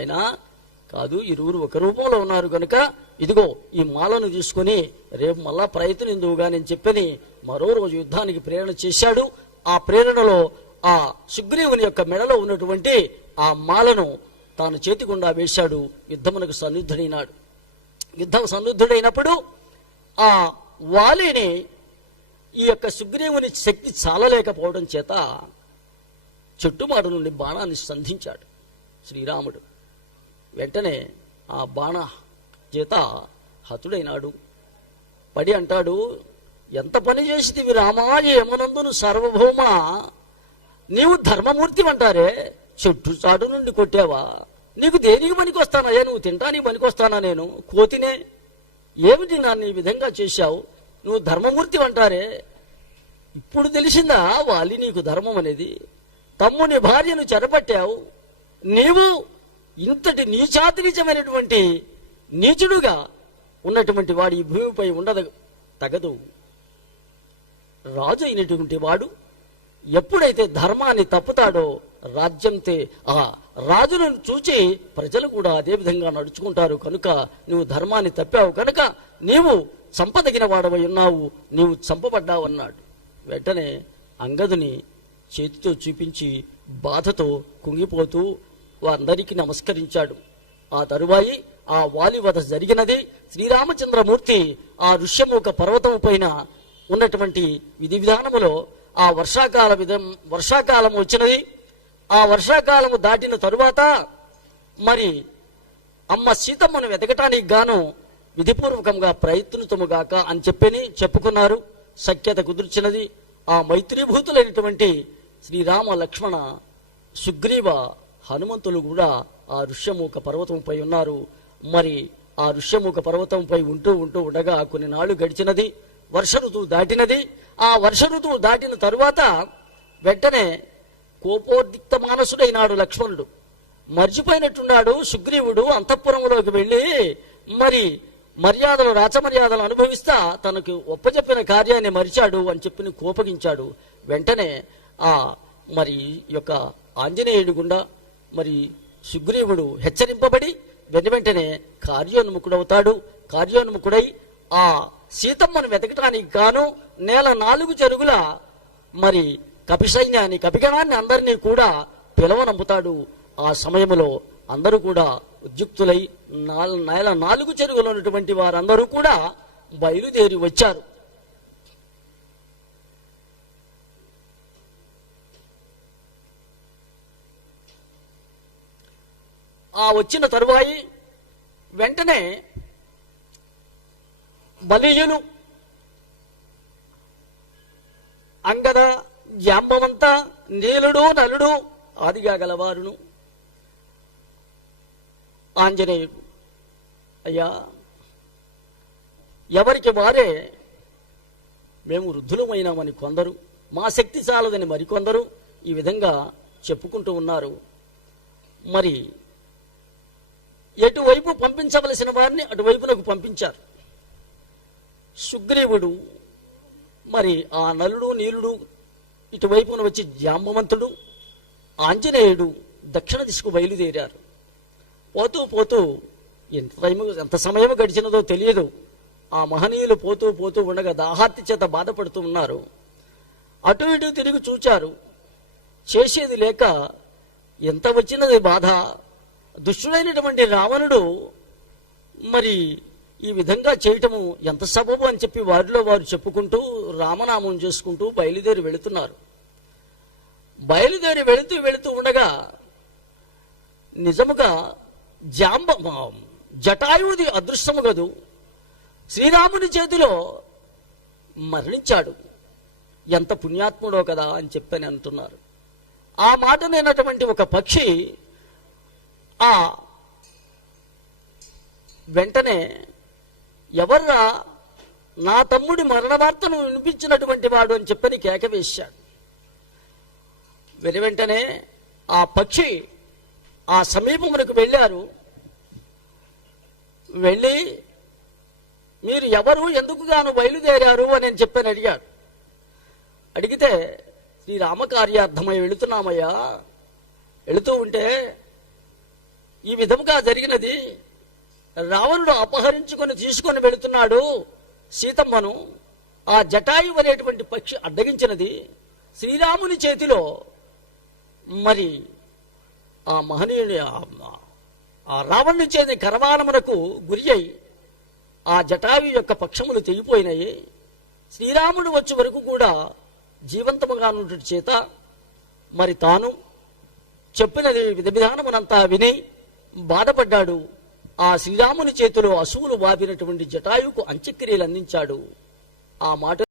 ఆయన కాదు, ఇరువురు ఒక రూపంలో ఉన్నారు కనుక ఇదిగో ఈ మాలను తీసుకుని రేపు మళ్ళా ప్రయత్నిందువుగా నేను చెప్పని మరో రోజు యుద్ధానికి ప్రేరణ చేశాడు. ఆ ప్రేరణలో ఆ సుగ్రీవుని యొక్క మెడలో ఉన్నటువంటి ఆ మాలను తాను చేతిగుండా వేశాడు. యుద్ధమునకు సన్నిద్ధుడైనాడు. యుద్ధం సన్నిద్ధుడైనప్పుడు ఆ వాలిని ఈ యొక్క సుగ్రీవుని శక్తి చాలలేకపోవడం చేత చెట్టుమాడు నుండి బాణాన్ని సంధించాడు శ్రీరాముడు. వెంటనే ఆ బాణ చేత హతుడైనాడు. పడి అంటాడు, ఎంత పని చేసితివి రామా, ఏమనందును సార్వభౌమ, నీవు ధర్మమూర్తి అంటారే, చెట్టు చాటు నుండి కొట్టావా? నీకు దేనికి పనికొస్తానయ్యా? నువ్వు తింటానికి పనికొస్తానా? నేను కోతినే, ఏమిటి నన్ను ఈ విధంగా చేశావు? నువ్వు ధర్మమూర్తి అంటారే, ఇప్పుడు తెలిసిందా వాలి నీకు ధర్మం అనేది? తమ్ముని భార్యను చెరపట్టావు. నీవు ఇంతటి నీచాతినిచమైనటువంటి నీచుడుగా ఉన్నటువంటి వాడు ఈ భూమిపై తగదు. రాజు అయినటువంటి వాడు ఎప్పుడైతే ధర్మాన్ని తప్పుతాడో రాజ్యంతే ఆ రాజులను చూచి ప్రజలు కూడా అదే విధంగా నడుచుకుంటారు. కనుక నువ్వు ధర్మాన్ని తప్పావు కనుక నీవు చంపదగిన వాడవై ఉన్నావు, నీవు చంపబడ్డావు అన్నాడు. వెంటనే అంగదుని చేతితో చూపించి బాధతో కుంగిపోతూ వారందరికీ నమస్కరించాడు. ఆ తరువాయి ఆ వాలివధ జరిగినది. శ్రీరామచంద్రమూర్తి ఆ ఋష్యముఖ పర్వతము పైన ఉన్నటువంటి విధి విధానములో ఆ వర్షాకాలం వచ్చినది. ఆ వర్షాకాలము దాటిన తరువాత మరి అమ్మ సీతమ్మను వెతకటానికి గాను విధిపూర్వకంగా ప్రయత్నితముగాక అని చెప్పుకున్నారు. సఖ్యత కుదుర్చినది. ఆ మైత్రీభూతులైనటువంటి శ్రీరామ లక్ష్మణ సుగ్రీవ హనుమంతులు కూడా ఆ ఋష్యముఖ పర్వతంపై ఉన్నారు. మరి ఆ ఋష్యముఖ పర్వతంపై ఉంటూ ఉండగా కొన్ని నాళ్లు గడిచినది. వర్ష ఋతువు దాటినది. ఆ వర్ష ఋతువు దాటిన తరువాత వెంటనే కోపోద్రిక్త మానసుడైనాడు లక్ష్మణుడు. మర్చిపోయినట్టున్నాడు సుగ్రీవుడు. అంతఃపురంలోకి వెళ్ళి మరి రాచమర్యాదలు అనుభవిస్తా తనకు ఒప్పజెప్పిన కార్యాన్ని మరిచాడు అని చెప్పి కోపగించాడు. వెంటనే ఆ మరి యొక్క ఆంజనేయుడి గుండా మరి సుగ్రీవుడు హెచ్చరింపబడి వెంటనే కార్యోన్ముఖుడవుతాడు. కార్యోన్ముఖుడై ఆ సీతమ్మను వెతకటానికి గాను నేల 4 చెరుగుల మరి కపిగణాన్ని అందరినీ కూడా పిలవనంపుతాడు. ఆ సమయంలో అందరూ కూడా ఉద్యుక్తులై నేల 4 చెరుగులు ఉన్నటువంటి వారందరూ కూడా బయలుదేరి వచ్చారు. ఆ వచ్చిన తరువాయి వెంటనే బలీయులు అంగద, జాంబవంత, నీలుడు, నలుడు ఆదిగా గలవారును ఆంజనేయుడు, అయ్యా ఎవరికి వారే మేము వృద్ధులమైనామని కొందరు, మా శక్తి చాలదని మరికొందరు ఈ విధంగా చెప్పుకుంటూ ఉన్నారు. మరి ఎటువైపు పంపించవలసిన వారిని అటువైపునకు పంపించారు. సుగ్రీవుడు మరి ఆ నలుడు నీలుడు ఇటువైపున వచ్చి జాంబవంతుడు, ఆంజనేయుడు దక్షిణ దిశకు బయలుదేరారు. పోతూ ఎంత సమయం గడిచినదో తెలియదు. ఆ మహనీయులు పోతూ ఉండగా దాహార్తి చేత బాధపడుతూ ఉన్నారు. అటు ఇటు తిరిగి చూచారు. చేసేది లేక ఎంత వచ్చినది బాధ. దుష్టుడైనటువంటి రావణుడు మరి ఈ విధంగా చేయటము ఎంత సబబు అని చెప్పి వారిలో వారు చెప్పుకుంటూ రామనామం చేసుకుంటూ బయలుదేరి వెళుతున్నారు. బయలుదేరి వెళుతూ ఉండగా నిజముగా జటాయువుది అదృష్టము గదు శ్రీరాముని చేతిలో మరణించాడు. ఎంత పుణ్యాత్ముడో కదా అని చెప్పని అంటున్నారు. ఆ మాట నేనటువంటి ఒక పక్షి ఆ వెంటనే ఎవర్రా నా తమ్ముడి మరణ వార్తను వినిపించినటువంటి వాడు అని చెప్పని కేక వేశాడు. వెంటనే ఆ పక్షి ఆ సమీపమునకు వెళ్ళారు. వెళ్ళి మీరు ఎవరు, ఎందుకు గాను బయలుదేరారు అని చెప్పని అడిగాడు. అడిగితే శ్రీరామకార్యార్థమై వెళుతున్నామయ్యా, వెళుతూ ఉంటే ఈ విధముగా జరిగినది. రావణుడు అపహరించుకొని తీసుకొని వెళుతున్నాడు సీతమ్మను. ఆ జటాయు అనేటువంటి పక్షి అడ్డగించినది. శ్రీరాముని చేతిలో మరి ఆ మహనీయుని ఆ రావణుని చేతి కరవాలమునకు గురి అయి ఆ జటాయు యొక్క పక్షములు తెగిపోయినాయి. శ్రీరాముడు వచ్చే వరకు కూడా జీవంతముగా ఉన్నటువంటి చేత మరి తాను చెప్పినది విధానమునంతా విని బాధపడ్డాడు. ఆ శ్రీరాముని చేతిలో అసువులు బాబినటువంటి జటాయుకు అంత్యక్రియలు అందించాడు. ఆ మాట